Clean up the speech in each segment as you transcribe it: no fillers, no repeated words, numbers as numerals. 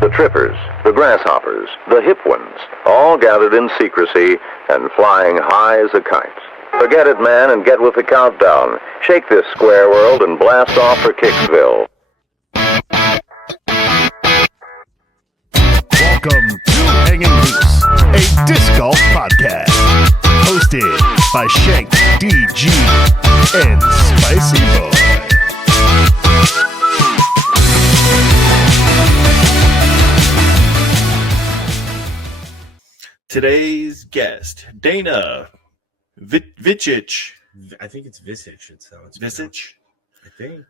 The trippers, the grasshoppers, the hip ones, all gathered in secrecy and flying high as a kite. Forget it, man, and get with the countdown. Shake this square world and blast off for Kicksville. Welcome to Hanging Loose, a disc golf podcast, hosted by Shanked, DG, and SpiiciiBoii. Today's guest, Dana Vicich. I think it's Vicich. It's how it's Vicich? I think.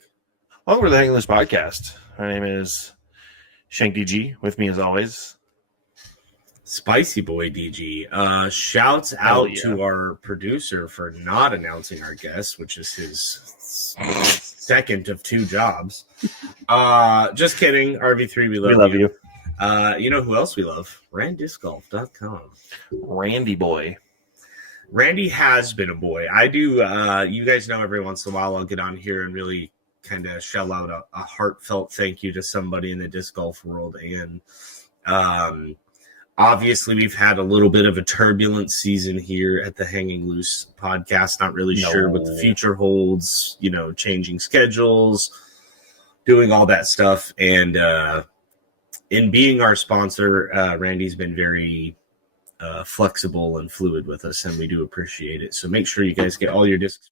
Welcome to the Hanging Loose podcast. My name is Shanked DG. With me, as always, SpiiciiBoii DG. Shouts out to our producer for not announcing our guest, which is his second of two jobs. Just kidding. RV3, we love you. You know who else we love? RandDiscGolf.com. Randy boy. Randy has been a boy. I do. You guys know every once in a while I'll get on here and really kind of shell out a heartfelt thank you to somebody in the disc golf world. And obviously we've had a little bit of a turbulent season here at the Hanging Loose podcast. Not really sure what the future holds, you know, changing schedules, doing all that stuff. And in being our sponsor, Randy's been very flexible and fluid with us, and we do appreciate it. So make sure you guys get all your discs.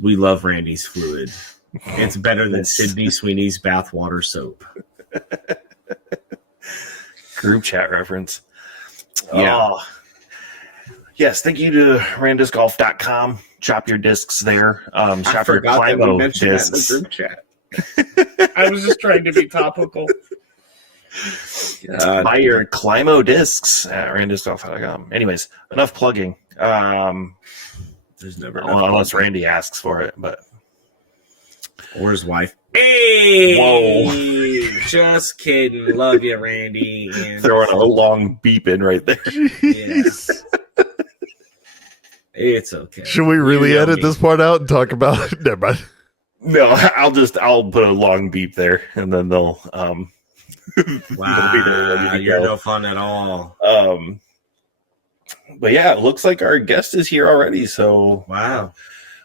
We love Randy's fluid. It's better than Sydney Sweeney's bathwater soap. Group chat reference. Yeah. Yes, thank you to RandDiscGolf.com. Shop your discs there. Shop your Climo discs. That in the group chat. I was just trying to be topical. Buy your Climo discs at RandDiscGolf.com. Anyways, enough plugging. There's never unless Randy asks for it, but or his wife. Hey, whoa! Just kidding. Love you, Randy. And throwing a long beep in right there. Yes. It's okay. Should we really edit this part out and talk about it? Never mind. No, I'll put a long beep there, and then they'll wow, you're no fun at all. But yeah, it looks like our guest is here already. So wow,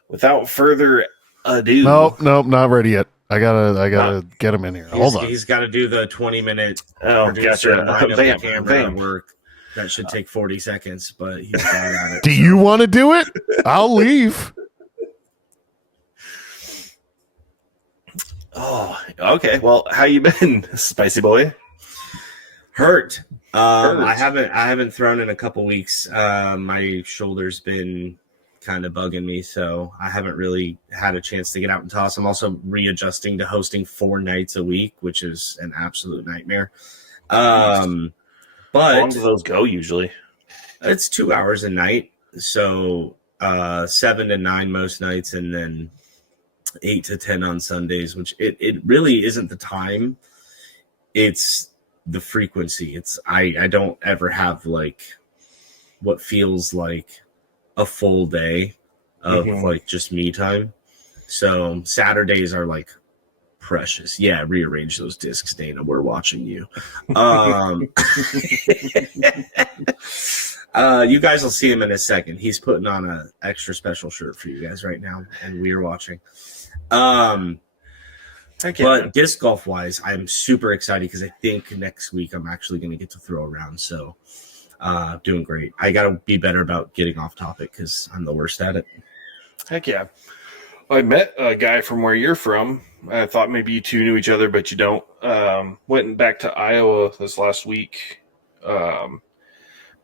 without further ado, nope, not ready yet. I gotta get him in here. Hold on, he's got to do the 20-minute producer camera work. That should take 40 seconds, but he's bad at it. Do you want to do it? I'll leave. Oh, okay. Well, how you been, SpiiciiBoii? Hurt. I haven't thrown in a couple weeks. My shoulder's been kind of bugging me, so I haven't really had a chance to get out and toss. I'm also readjusting to hosting 4 nights a week, which is an absolute nightmare. But how long do those go usually? It's 2 hours a night, so 7 to 9 most nights, and then 8 to 10 on Sundays. Which it really isn't the time; it's the frequency. It's I don't ever have like what feels like a full day of like just me time. So Saturdays are like precious. Yeah, rearrange those discs, Dana. We're watching you. You guys will see him in a second. He's putting on an extra special shirt for you guys right now, and we are watching. But disc golf wise, I'm super excited because I think next week I'm actually going to get to throw around. So doing great. I got to be better about getting off topic because I'm the worst at it. Heck yeah. I met a guy from where you're from. I thought maybe you two knew each other, but you don't. Went back to Iowa this last week.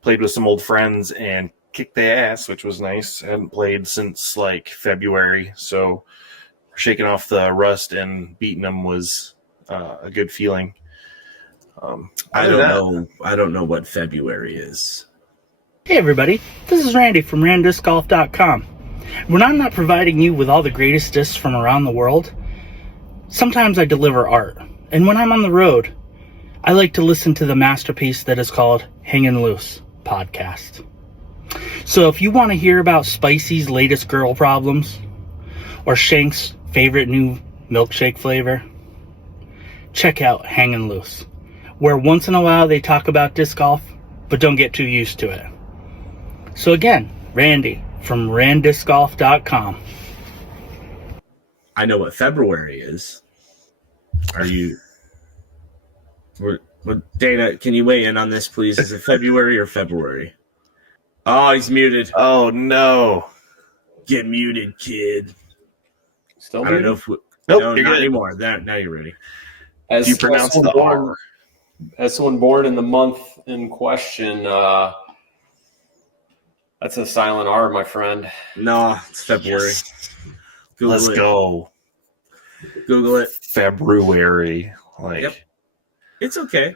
Played with some old friends and kicked their ass, which was nice. I hadn't played since like February, so shaking off the rust and beating them was a good feeling. I don't know what February is. Hey everybody, this is Randy from RandDiscGolf.com. When I'm not providing you with all the greatest discs from around the world, sometimes I deliver art. And when I'm on the road, I like to listen to the masterpiece that is called Hanging Loose podcast. So if you want to hear about Spicy's latest girl problems, or Shank's favorite new milkshake flavor, check out Hanging Loose. where once in a while they talk about disc golf, but don't get too used to it. So again, Randy from randiscgolf.com. I know what February is. Dana, can you weigh in on this, please? Is it February or February? Oh, he's muted. Oh no! Get muted, kid. Still I don't know muted? if no, you're not good. anymore. Now you're ready. Do you pronounce the R? As someone born in the month in question, that's a silent R, my friend. No, it's February. Yes. Google Let's it. go. Google it. February. Like, Yep. It's okay.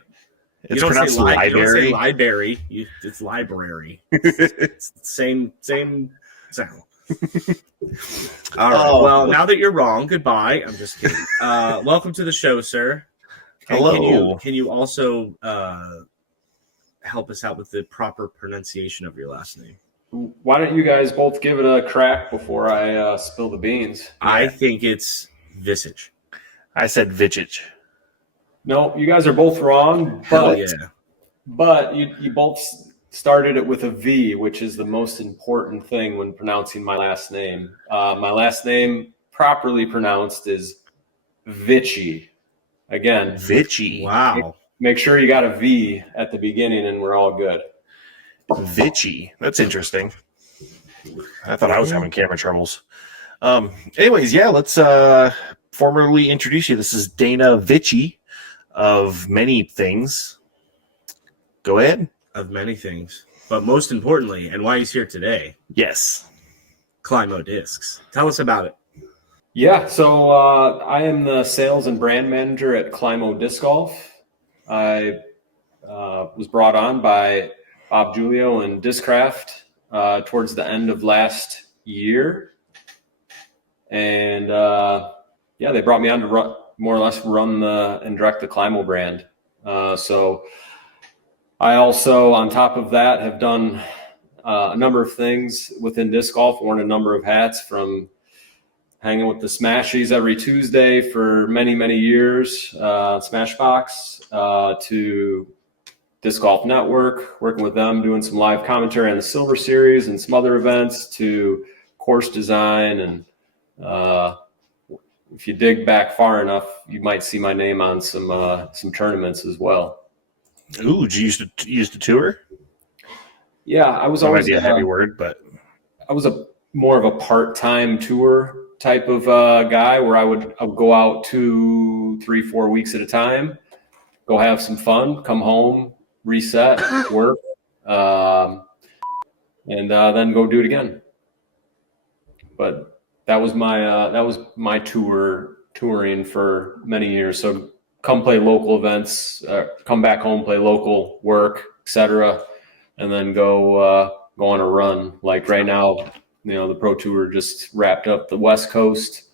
it's You don't pronounced say library. You don't say library. library. It's library. It's the same sound. All right. Oh. Well, now that you're wrong, goodbye. I'm just kidding. Welcome to the show, sir. And Hello. Can you also help us out with the proper pronunciation of your last name? Why don't you guys both give it a crack before I spill the beans? I think it's Vicich. I said Vicich. No, you guys are both wrong, Hell but yeah. but you both started it with a V, which is the most important thing when pronouncing my last name. My last name, properly pronounced, is Vicich. Again, Vichy. Wow. make sure you got a V at the beginning, and we're all good. Vichy. That's interesting. I thought I was having camera troubles. Anyways, yeah, let's formally introduce you. This is Dana Vicich of many things. Go ahead. Of many things. But most importantly, and why he's here today, Yes. Climo Discs. Tell us about it. Yeah, so I am the sales and brand manager at Climo Disc Golf. I was brought on by Bob Giulio and Discraft towards the end of last year. And they brought me on to more or less run and direct the Climo brand. So I also, on top of that, have done a number of things within disc golf, worn a number of hats, from hanging with the Smashies every Tuesday for many, many years, Smashbox, to Disc Golf Network, working with them, doing some live commentary on the Silver Series and some other events, to course design. And if you dig back far enough, you might see my name on some tournaments as well. Ooh, did you used to tour? Yeah, I was That might always be a heavy word, but I was more of a part-time tour type of guy, where I would go out 2, 3, 4 weeks at a time, go have some fun, come home, reset, work, and then go do it again. But that was my touring for many years. So come play local events, come back home, play local work, etc., and then go on a run. Like right now, the Pro Tour just wrapped up the West Coast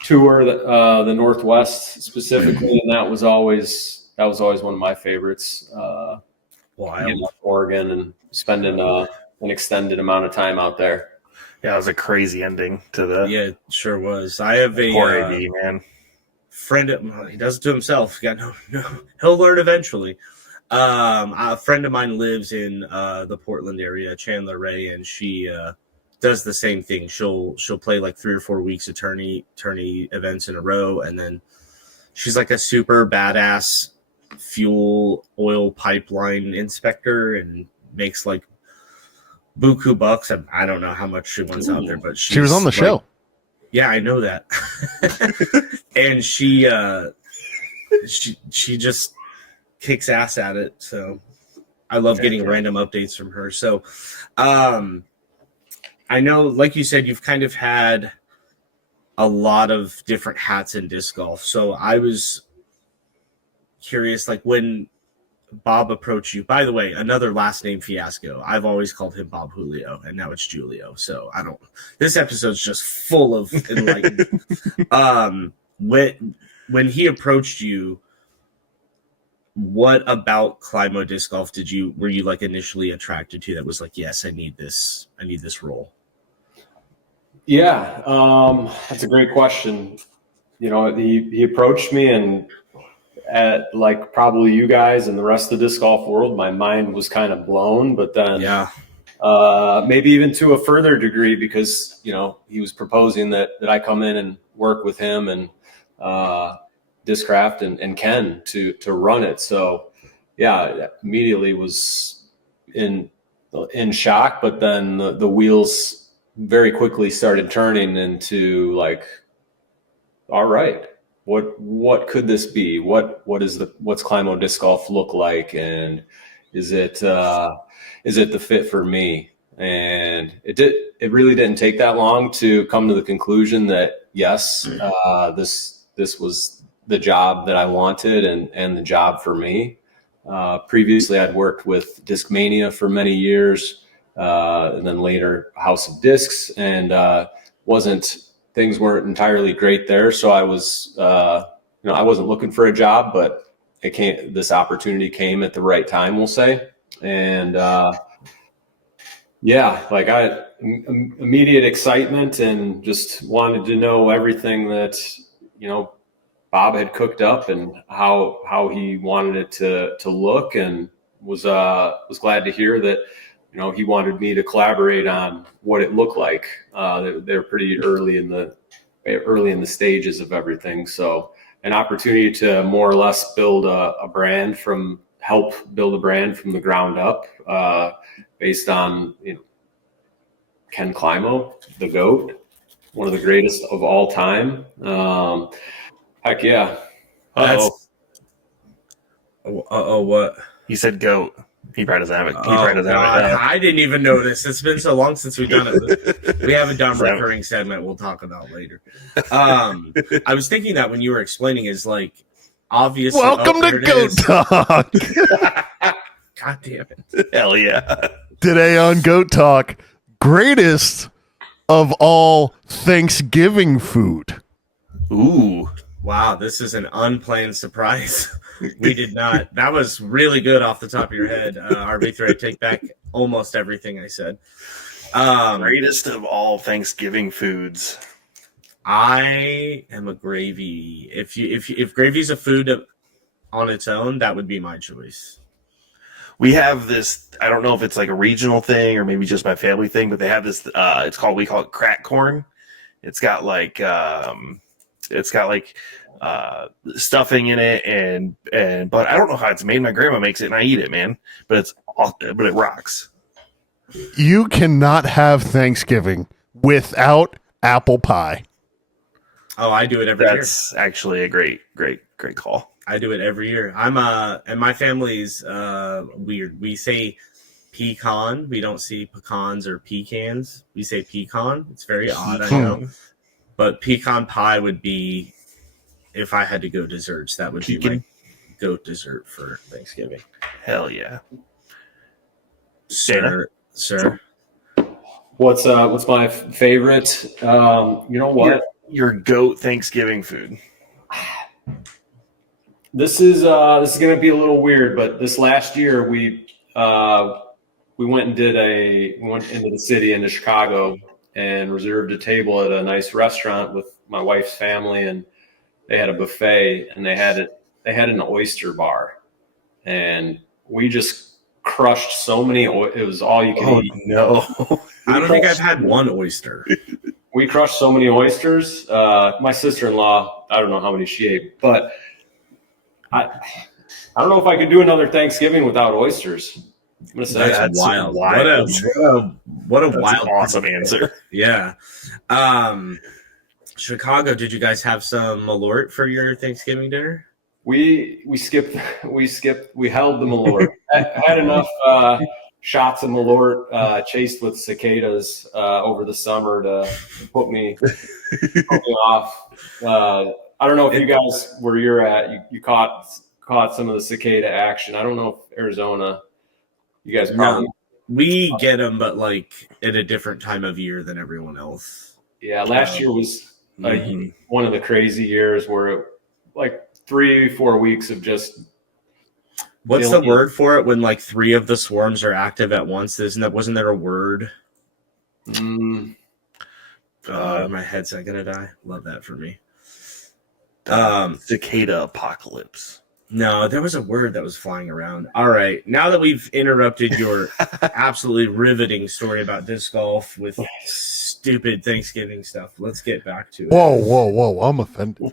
tour, the Northwest specifically, and that was always one of my favorites. Getting up to Oregon and spending an extended amount of time out there. yeah, it was a crazy ending to the Yeah, it sure was. I have a poor AV, man. friend. He does it to himself. No, he'll learn eventually. A friend of mine lives in the Portland area, Chandler Ray, and she does the same thing. She'll play like 3 or 4 weeks of tourney events in a row, and then she's like a super badass fuel oil pipeline inspector and makes like buku bucks. I don't know how much she wants out there, but She was on the show. Yeah, I know that. And she just kicks ass at it. So I love getting random updates from her. So I know, like you said, you've kind of had a lot of different hats in disc golf. So I was curious, like when Bob approached you, by the way, another last name fiasco. I've always called him Bob Julio, and now it's Julio. So this episode's just full of enlightenment. When he approached you, what about Climo Disc Golf were you like initially attracted to that was like, yes, I need this role? Yeah, that's a great question. He approached me, and at like probably you guys and the rest of the disc golf world, my mind was kind of blown. But then, maybe even to a further degree, because he was proposing that I come in and work with him and Discraft and Ken to run it. So yeah, immediately was in shock, but then the wheels very quickly started turning into like, all right, what could this be? What's Climo disc golf look like? And is it the fit for me? And it really didn't take that long to come to the conclusion that yes, this was the job that I wanted and the job for me. Previously, I'd worked with Discmania for many years, and then later House of Discs, and things weren't entirely great there. So I was, I wasn't looking for a job, but this opportunity came at the right time, we'll say. And like I immediate excitement and just wanted to know everything that, Bob had cooked up and how he wanted it to look, and was glad to hear that, he wanted me to collaborate on what it looked like. They're pretty early in the stages of everything. So an opportunity to more or less help build a brand from the ground up, based on, Ken Climo, the GOAT, one of the greatest of all time. Heck yeah. What? He said goat. He probably doesn't have it. I didn't even notice. It's been so long since we've done it. We have a dumb recurring segment we'll talk about later. I was thinking that when you were explaining is like, obviously. Welcome to Goat Talk. God damn it. Hell yeah. Today on Goat Talk, greatest of all Thanksgiving food. Ooh. Wow, this is an unplanned surprise. We did not. That was really good off the top of your head, RB3. I take back almost everything I said. Greatest of all Thanksgiving foods. I am a gravy. If gravy's a food on its own, that would be my choice. We have this, I don't know if it's like a regional thing or maybe just my family thing, but they have this, we call it crack corn. It's got like stuffing in it but I don't know how it's made. My grandma makes it and I eat it, man. But it rocks. You cannot have Thanksgiving without apple pie. Oh, I do it every year. That's actually a great call. I do it every year. And my family's weird. We say pecan. We don't say pecans or pecans. We say pecan. It's very odd, I know. But pecan pie would be, if I had to go desserts, that would be my goat dessert for Thanksgiving. Hell yeah. Sir. What's my favorite? You know what? Your goat Thanksgiving food. This is going to be a little weird, but this last year we went into the city into Chicago and reserved a table at a nice restaurant with my wife's family, and they had a buffet and they had an oyster bar, and we just crushed so many. It was all you can eat. No, I don't think I've had one oyster. We crushed so many oysters. My sister-in-law, I don't know how many she ate, but I don't know if I could do another Thanksgiving without oysters. I'm gonna say that's wild. What a wild, awesome answer. Yeah. Chicago, did you guys have some Malort for your Thanksgiving dinner? We held the Malort. I had enough shots of Malort chased with cicadas over the summer to put me off. I don't know if you guys, where you're at, you caught some of the cicada action. I don't know if Arizona, you guys probably. No, we get them, but like at a different time of year than everyone else. Yeah, last year was one of the crazy years where like 3-4 weeks of just. What's the word for it when like 3 of the swarms are active at once? Wasn't there a word? My head's not gonna die. Love that for me. Cicada apocalypse. No, there was a word that was flying around. All right. Now that we've interrupted your absolutely riveting story about disc golf with stupid Thanksgiving stuff, let's get back to it. Whoa. I'm offended.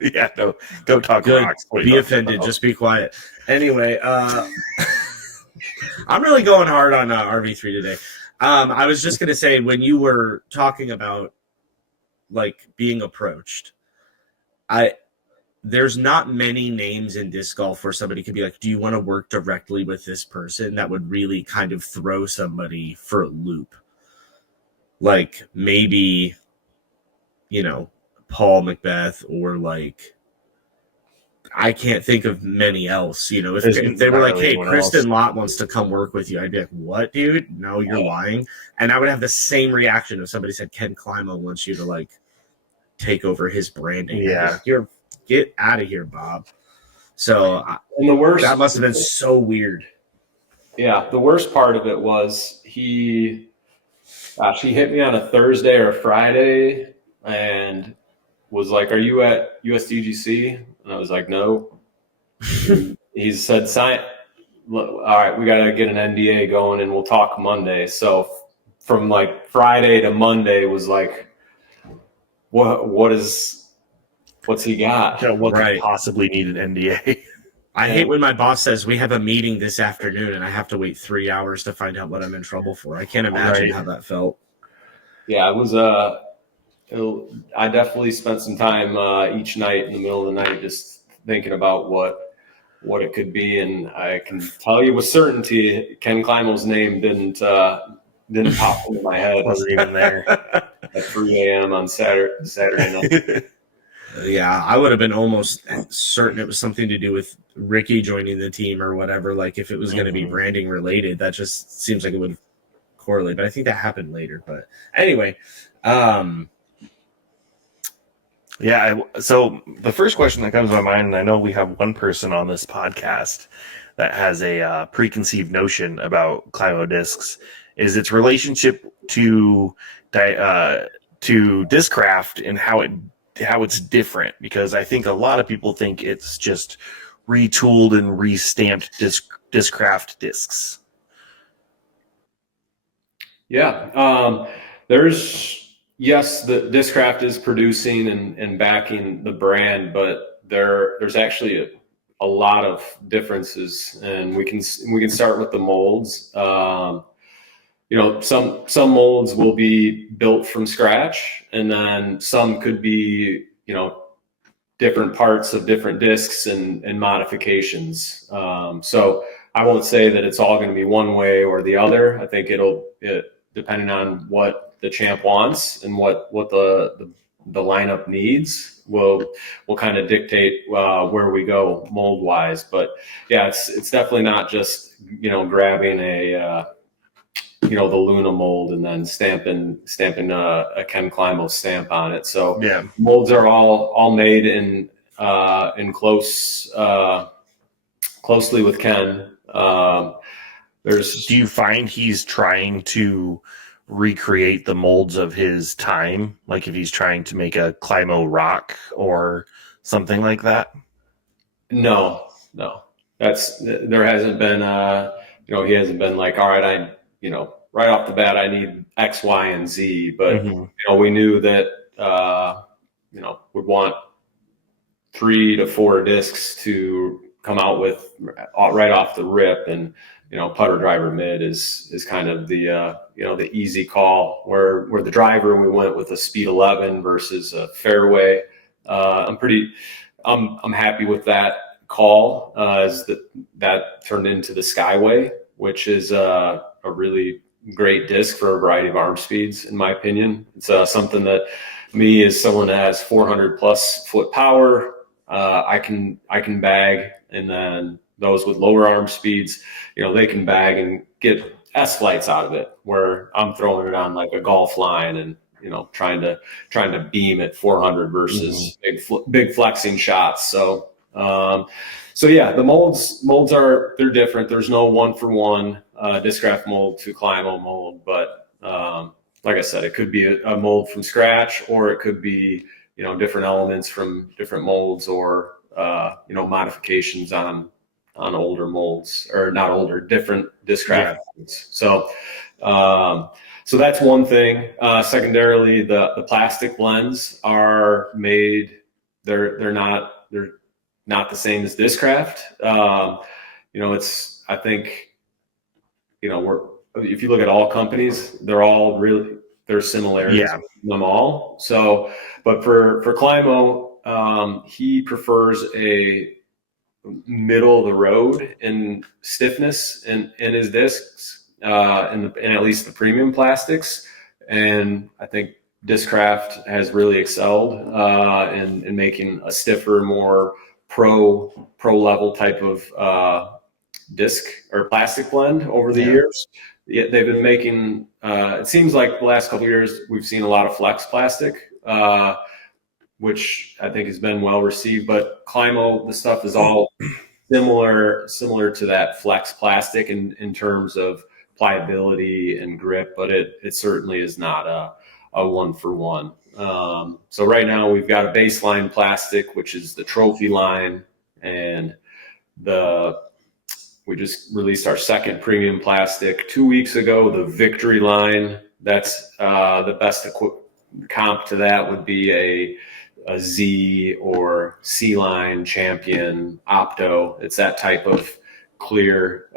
Yeah, no, go talk Good. rocks. What are you Be talking offended. about? Just be quiet. Anyway, I'm really going hard on RV3 today. I was just going to say, when you were talking about like being approached, there's not many names in disc golf where somebody could be like, do you want to work directly with this person? That would really kind of throw somebody for a loop. Like maybe, Paul Macbeth, or like, I can't think of many else. If they were like, hey, Kristen Lott wants to come work with you, I'd be like, what, dude? No, you're lying. And I would have the same reaction if somebody said Ken Climo wants you to like take over his branding. Yeah. Like, get out of here, Bob. So And the worst, that must have been so weird. Yeah, the worst part of it was he hit me on a Thursday or a Friday and was like, "Are you at USDGC?" And I was like, "No." He said, "Sign. All right, we got to get an NDA going, and we'll talk Monday." So from like Friday to Monday was like, what's he got? What could possibly need an NDA? I hate when my boss says we have a meeting this afternoon and I have to wait 3 hours to find out what I'm in trouble for. I can't imagine how that felt. Yeah, it was I definitely spent some time each night in the middle of the night just thinking about what it could be, and I can tell you with certainty, Ken Climo's name didn't pop into my head. Wasn't even there at 3 a.m. on Saturday night. Yeah, I would have been almost certain it was something to do with Ricky joining the team or whatever. Like if it was going to be branding related, that just seems like it would correlate. But I think that happened later. But anyway, so the first question that comes to my mind, and I know we have one person on this podcast that has a preconceived notion about Climo discs, is its relationship to Discraft and how it's different, because I think a lot of people think it's just retooled and restamped Discraft discs. Yeah, the Discraft is producing and backing the brand, but there's actually a lot of differences, and we can start with the molds. Some molds will be built from scratch, and then some could be, different parts of different discs and modifications. So I won't say that it's all going to be one way or the other. I think depending on what the champ wants and what the lineup needs will kind of dictate where we go mold wise. But yeah, it's definitely not just, grabbing the Luna mold and then stamping a Ken Climo stamp on it. So yeah, molds are all made in closely with Ken. Do you find he's trying to recreate the molds of his time? Like if he's trying to make a Climo rock or something like that? No. There hasn't been, he hasn't been like, all right, right off the bat, I need X, Y, and Z. But, we knew that, we'd want 3 to 4 discs to come out with right off the rip. And, putter driver mid is kind of the easy call, where the driver, we went with a speed 11 versus a fairway. I'm happy with that call, as that turned into the Skyway, which is a really great disc for a variety of arm speeds, in my opinion. It's something that me, as someone that has 400 plus foot power, I can bag, and then those with lower arm speeds, they can bag and get S flights out of it, where I'm throwing it on like a golf line and trying to beam at 400 versus big flexing shots. So yeah, the molds they're different. There's no 1-for-1 Discraft mold to Climo mold, but like I said, it could be a mold from scratch, or it could be different elements from different molds, or modifications on older molds, or not older, different Discraft molds. So so that's one thing. Secondarily, the plastic blends are made. They're not the same as Discraft. I think if you look at all companies, there's similarities in them all. So, but for Climo, he prefers a middle of the road in stiffness in his discs, in at least the premium plastics. And I think Discraft has really excelled in making a stiffer, more pro level type of disc or plastic blend over the years. They've been making, it seems like the last couple of years, we've seen a lot of flex plastic, which I think has been well received, but Climo, the stuff is all similar to that flex plastic in terms of pliability and grip, but it certainly is not a one for one. So right now we've got a baseline plastic, which is the trophy line, and we just released our second premium plastic 2 weeks ago, the Victory line. That's the best comp to that would be a Z or C line Champion Opto. It's that type of clear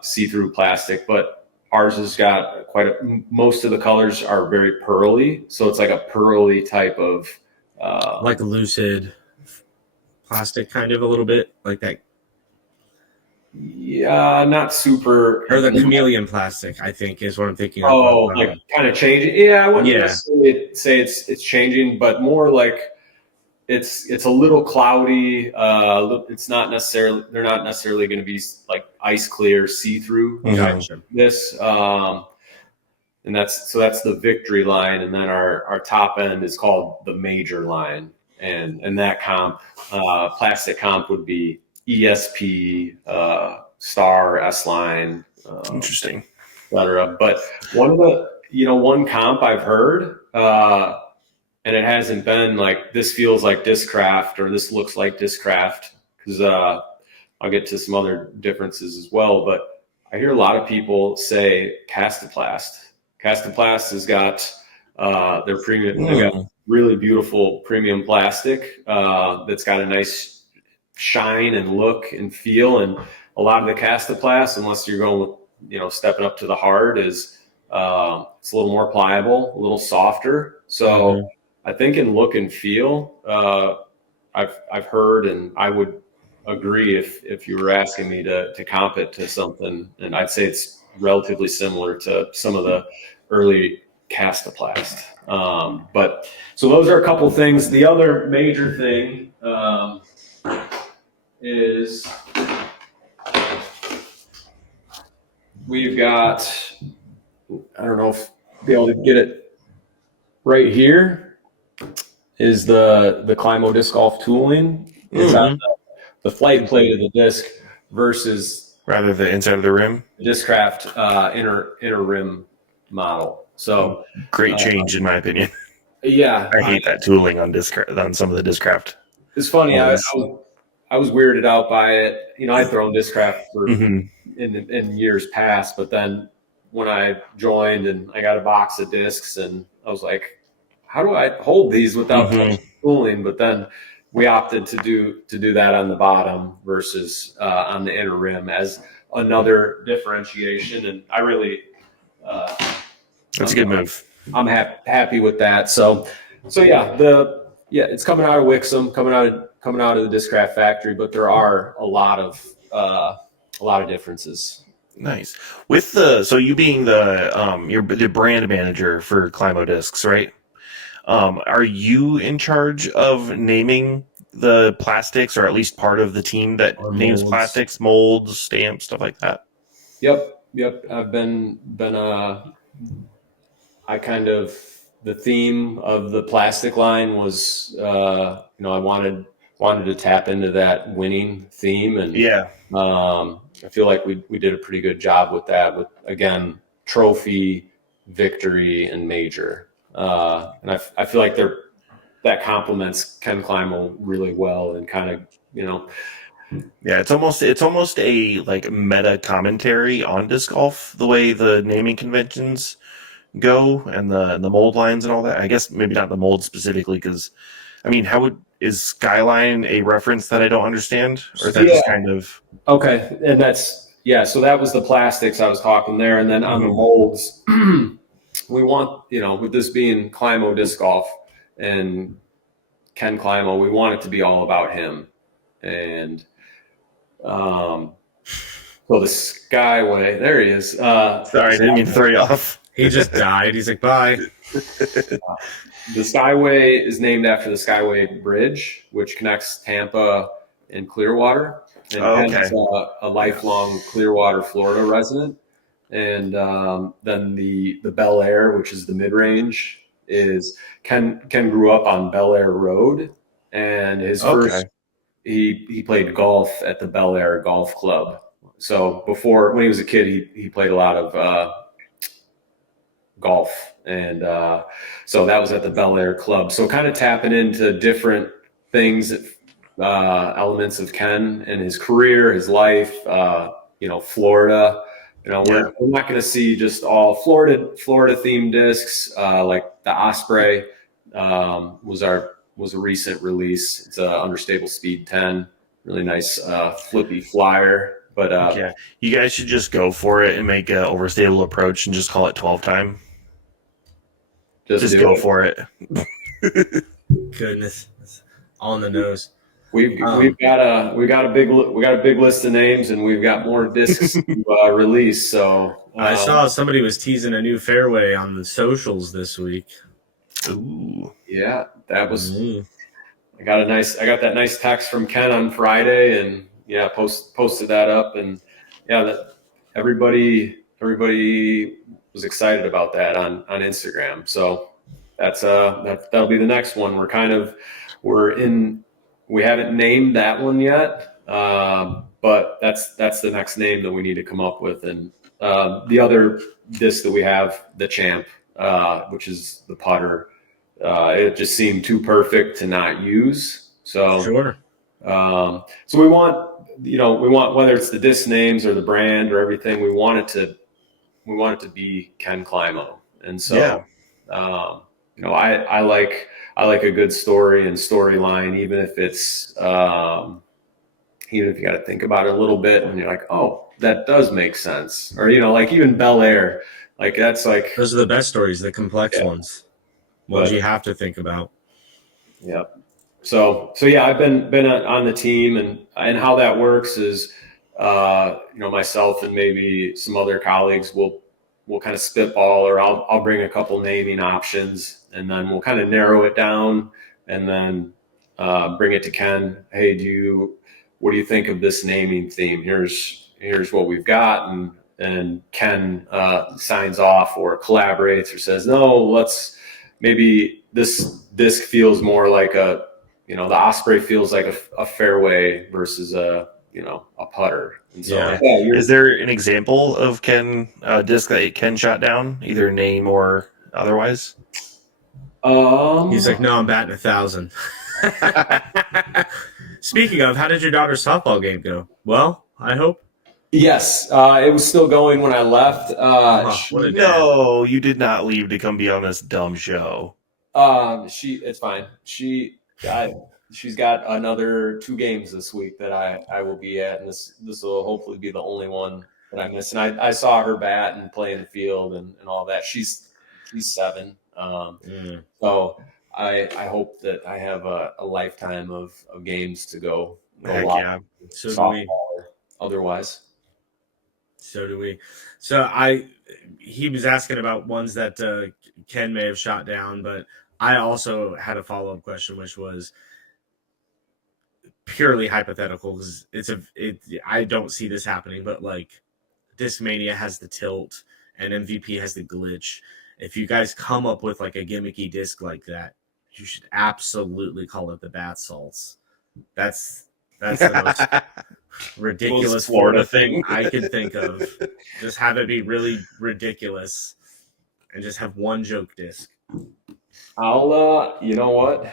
see-through plastic, but ours has got most of the colors are very pearly, so it's like a pearly type of like a lucid plastic, kind of a little bit like that. Yeah, not super. Or the chameleon plastic, I think, is what I'm thinking of. Oh, like kind of changing. Yeah, I wouldn't necessarily say it's changing, but more like it's a little cloudy. It's not necessarily, they're not necessarily going to be like ice clear, see through. This, and that's the Victory line, and then our top end is called the Major line, and that plastic comp would be ESP, Star, S line, Interesting, et cetera. But one comp I've heard, and it hasn't been like, this feels like Discraft or this looks like Discraft, because I'll get to some other differences as well. But I hear a lot of people say Castoplast. Castoplast has got their premium. They got really beautiful premium plastic that's got a nice shine and look and feel, and a lot of the Castoplast, unless you're going with stepping up to the hard, is it's a little more pliable, a little softer. So I think in look and feel, I've heard, and I would agree if you were asking me to comp it to something, and I'd say it's relatively similar to some of the early Castoplast. But so those are a couple things. The other major thing is we've got, I don't know if I'll be able to get it right here, is the Climo disc golf tooling. It's on the flight plate of the disc versus rather the inside of the rim. Discraft inner rim model. So great change in my opinion. Yeah, I hate that tooling on some of the Discraft. It's funny. I was weirded out by it. I'd thrown Discraft for in years past, but then when I joined and I got a box of discs, and I was like, how do I hold these without tooling? But then we opted to do that on the bottom versus on the inner rim as another differentiation, and I really that's a good move. I'm happy with that. So it's coming out of Wixom, coming out of the Discraft factory, but there are a lot of differences. Nice. With so you being you're the brand manager for Climo discs, right? Are you in charge of naming the plastics, or at least part of the team that names plastics, molds, stamps, stuff like that? Yep. I've been I kind of, the theme of the plastic line was, I wanted to tap into that winning theme, and I feel like we did a pretty good job with that. With, again, trophy, victory, and major, and I feel like that complements Ken Climo really well, and kind of Yeah, it's almost a like meta commentary on disc golf, the way the naming conventions go and the mold lines and all that. I guess maybe not the mold specifically, because I mean, is Skyline a reference that I don't understand, or is that just kind of Okay, and so that was the plastics I was talking there, and then on the molds, we want, with this being Climo disc golf and Ken Climo, we want it to be all about him, and so the Skyway, there he is. sorry, I didn't mean to throw you off. He just died. He's like, bye. The Skyway is named after the Skyway Bridge, which connects Tampa and Clearwater. And Ken's a lifelong Clearwater, Florida resident. And then the Bel Air, which is the mid-range, is Ken grew up on Bel Air Road. And his first, he played golf at the Bel Air Golf Club. So when he was a kid, he played a lot of golf. And so that was at the Bel Air Club. So kind of tapping into different things, elements of Ken and his career, his life, Florida. We're not going to see just all Florida themed discs, like the Osprey was a recent release. It's a understable speed 10, really nice flippy flyer. But you guys should just go for it and make an overstable approach and just call it 12 time. Just go for it. Goodness, it's on the nose. We've got a big list of names, and we've got more discs to release. So I saw somebody was teasing a new fairway on the socials this week. Ooh, yeah, that was. I got that nice text from Ken on Friday, and posted that up, and that everybody was excited about that on Instagram. So that'll be the next one. We haven't named that one yet, but that's the next name that we need to come up with. And the other disc that we have, the Champ, which is the putter, it just seemed too perfect to not use. So sure. So we want whether it's the disc names or the brand or everything, we want it to be Ken Climo. And so I like a good story and storyline, even if it's even if you got to think about it a little bit and you're like, oh, that does make sense. Or like even Bel Air, like that's like those are the best stories, the complex ones. Ones you have to think about. Yep. So I've been on the team, and how that works is myself and maybe some other colleagues will kind of spitball, or I'll bring a couple naming options, and then we'll kind of narrow it down, and then bring it to Ken. Hey, what do you think of this naming theme? Here's what we've got, and Ken signs off or collaborates or says, no, let's maybe this disc feels more like the Osprey feels like a fairway versus a putter. And so, is there an example of Ken disc that Ken shot down, either name or otherwise? He's like, no, I'm batting 1,000. Speaking of, how did your daughter's softball game go? Well, I hope. Yes, it was still going when I left. No, you did not leave to come be on this dumb show. It's fine. She's got another 2 games this week that I will be at, and this will hopefully be the only one that I miss. And I saw her bat and play in the field and all that. She's 7. So I hope that I have a lifetime of games to go. Yeah. So do we. Otherwise. So do we. So he was asking about ones that Ken may have shot down, but I also had a follow-up question, which was purely hypothetical, because I don't see this happening, but like Discmania has the tilt and MVP has the glitch. If you guys come up with like a gimmicky disc like that, you should absolutely call it the bath salts. That's the most ridiculous Florida thing I can think of. Just have it be really ridiculous and just have one joke disc. I'll you know what?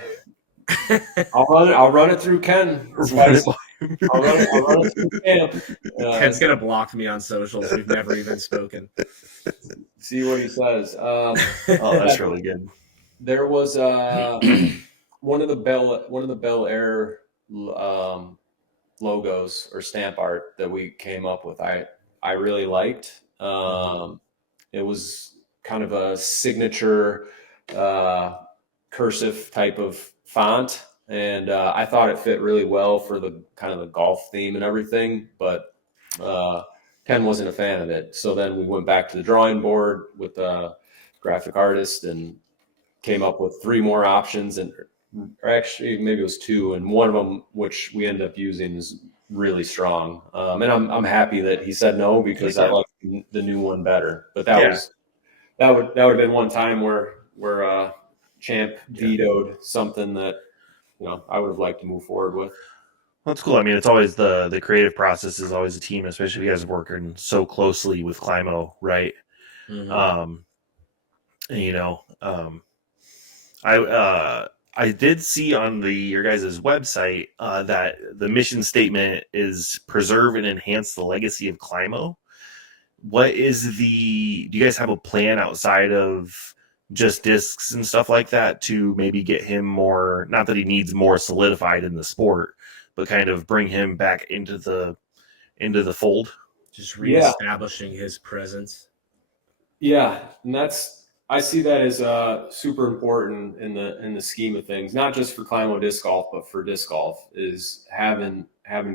I'll run it through Ken. I'll run it through camp. Ken's gonna block me on socials. We've never even spoken. See what he says. Oh, that's really good. There was one of the Bel Air logos or stamp art that we came up with. I really liked. It was kind of a signature cursive type of font, and I thought it fit really well for the kind of the golf theme and everything. But Ken wasn't a fan of it, so then we went back to the drawing board with the graphic artist and came up with 3 more options, and or actually maybe it was 2, and one of them, which we ended up using, is really strong. And I'm happy that he said no, because I like the new one better. But that would have been one time where Champ vetoed something that I would have liked to move forward with. Well, that's cool. I mean, it's always the creative process is always a team, especially if you guys are working so closely with Climo, right? Mm-hmm. I did see on your guys' website that the mission statement is preserve and enhance the legacy of Climo. Do you guys have a plan outside of just discs and stuff like that to maybe get him more, not that he needs more solidified in the sport, but kind of bring him back into the fold? Just reestablishing his presence. Yeah, and I see that as super important in the scheme of things, not just for Climo disc golf, but for disc golf, is having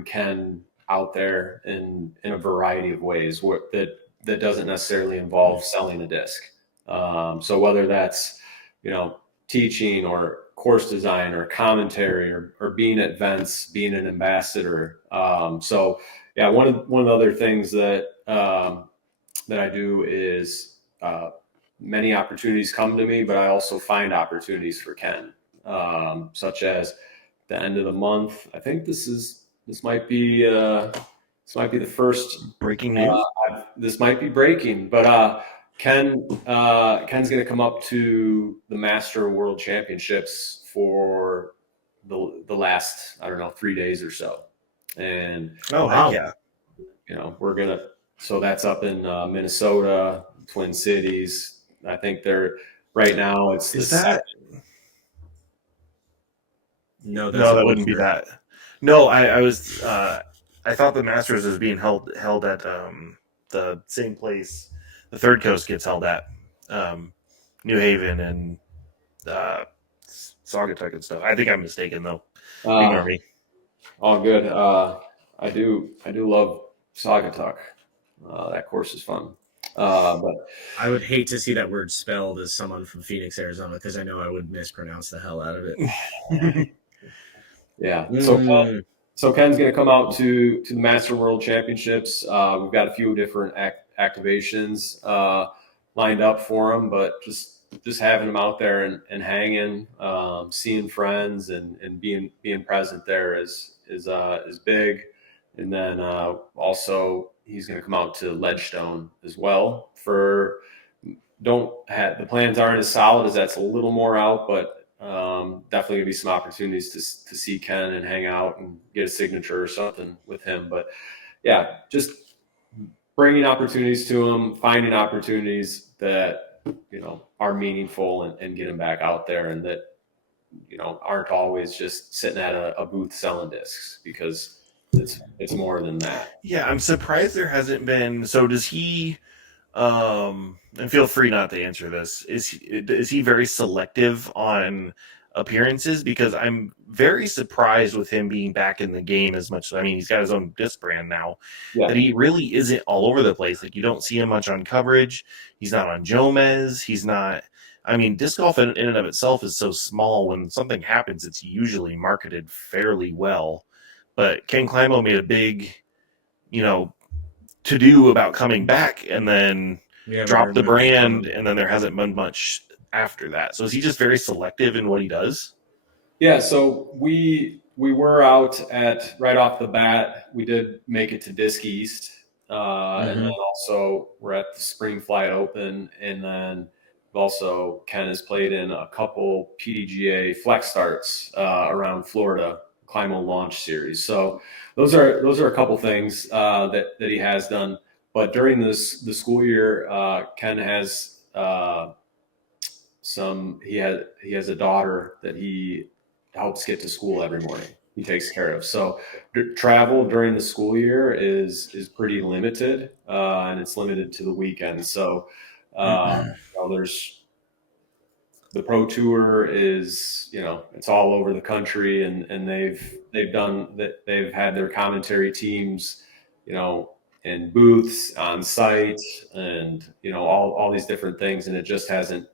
Ken out there in a variety of ways that doesn't necessarily involve selling a disc. So whether that's teaching or course design or commentary or being at events, being an ambassador. So yeah, one of the other things that I do is many opportunities come to me, but I also find opportunities for Ken, such as the end of the month. I think this might be the first breaking news. This might be breaking, but Ken's going to come up to the Master World Championships for the last 3 days or so, and yeah, we're gonna. So that's up in Minnesota, Twin Cities. I think they're right now. Is that? No, that wouldn't be that. No, I was. I thought the Masters was being held at the same place the Third Coast gets held at, New Haven and Saugatuck and stuff. I think I'm mistaken though. Ignore me. All good. I do love Saugatuck. That course is fun. But I would hate to see that word spelled as someone from Phoenix, Arizona, because I know I would mispronounce the hell out of it. Yeah. So Ken's going to come out to the Master World Championships. We've got a few different activations lined up for him, but just having him out there and hanging, seeing friends and being present there is big. And then also he's going to come out to Ledgestone as well. The plans aren't as solid as that's a little more out, but definitely gonna be some opportunities to see Ken and hang out and get a signature or something with him. But yeah, just bringing opportunities to him, finding opportunities that are meaningful and get him back out there, and that aren't always just sitting at a booth selling discs, because it's more than that. Yeah, I'm surprised there hasn't been. So does he? And feel free not to answer this. Is he very selective on appearances? Because I'm very surprised with him being back in the game as much. I mean, he's got his own disc brand now. Yeah. That he really isn't all over the place. Like, you don't see him much on coverage. He's not on Jomez. He's not. I mean, disc golf in and of itself is so small. When something happens, it's usually marketed fairly well. But Ken Climo made a big, to do about coming back, and then drop the brand, and then there hasn't been much after that. So is he just very selective in what he does? Yeah, so we were out at right off the bat. We did make it to Disc East, and then also we're at the Spring Flight Open, and then also Ken has played in a couple PDGA flex starts around Florida, Climo launch series. So those are a couple things that he has done. But during the school year, Ken has he has a daughter that he helps get to school every morning. He takes care of. So travel during the school year is pretty limited, and it's limited to the weekend. So there's the pro tour is, it's all over the country, and they've had their commentary teams, in booths on site, and all these different things, and it just hasn't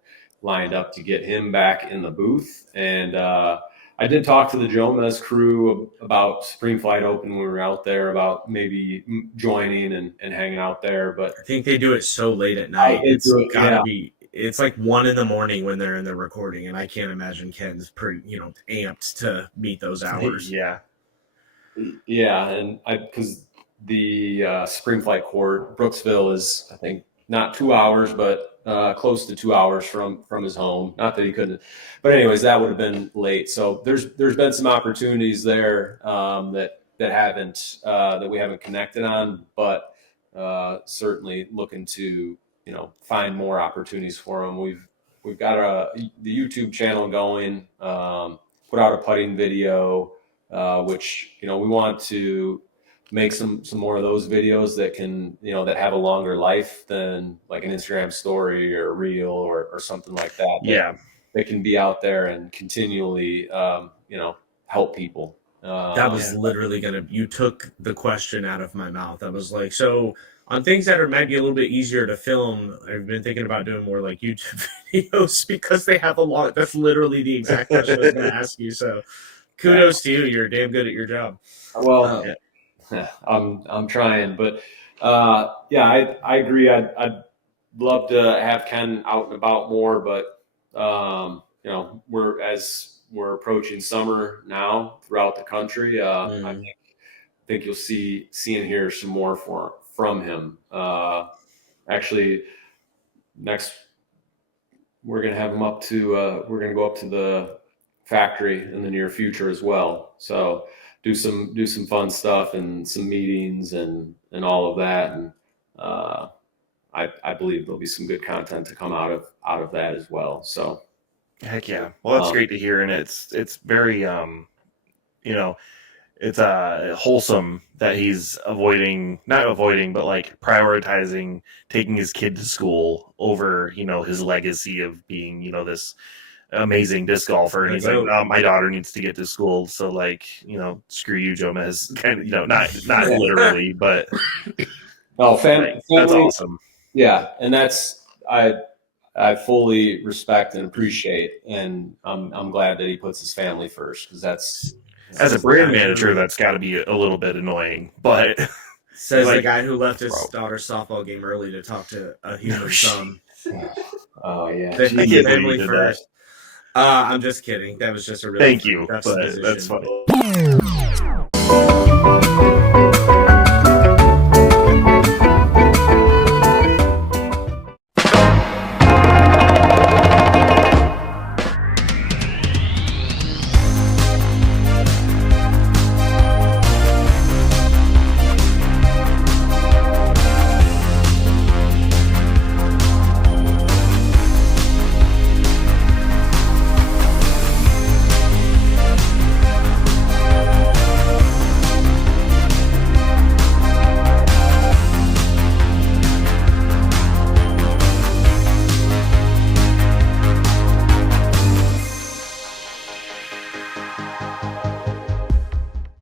lined up to get him back in the booth. And I did talk to the Jomez crew about Spring Flight Open when we were out there, about maybe joining and hanging out there. But I think they do it so late at night. It's like 1 a.m. when they're in the recording, and I can't imagine Ken's pretty, amped to meet those hours. Yeah. Yeah, and because the Spring Flight Court, Brooksville, is, I think, not 2 hours, but close to 2 hours from his home. Not that he couldn't, but anyways, that would have been late. So there's been some opportunities there that we haven't connected on, but certainly looking to find more opportunities for him. We've got the YouTube channel going, put out a putting video, which we want to make some more of those videos that can, that have a longer life than like an Instagram story or reel or something like that. Yeah. That can be out there and continually, help people. That was literally you took the question out of my mouth. I was like, so on things that might be a little bit easier to film, I've been thinking about doing more like YouTube videos because they have that's literally the exact question I was going to ask you. So kudos to you. You're damn good at your job. Well, I'm trying, but I agree. I'd love to have Ken out and about more, but we're approaching summer now throughout the country. I think you'll see and hear some more from him. Actually, next we're gonna have him we're gonna go up to the factory in the near future as well. So do some fun stuff and some meetings and all of that. And I believe there'll be some good content to come out of that as well. So heck yeah. Well, that's great to hear. And it's very, it's wholesome that he's not avoiding, but like prioritizing taking his kid to school over, his legacy of being, this amazing disc golfer. And he's like, oh, my daughter needs to get to school. So like, screw you, Jomez. Kind of, not literally, but family, that's awesome. Yeah. And that's, I fully respect and appreciate, and I'm glad that he puts his family first, because that's as a brand manager, that's got to be a little bit annoying. But says the guy who left his daughter's softball game early to talk to a human son. Oh yeah, family first. I'm just kidding. That was just a really thank you, but that's funny.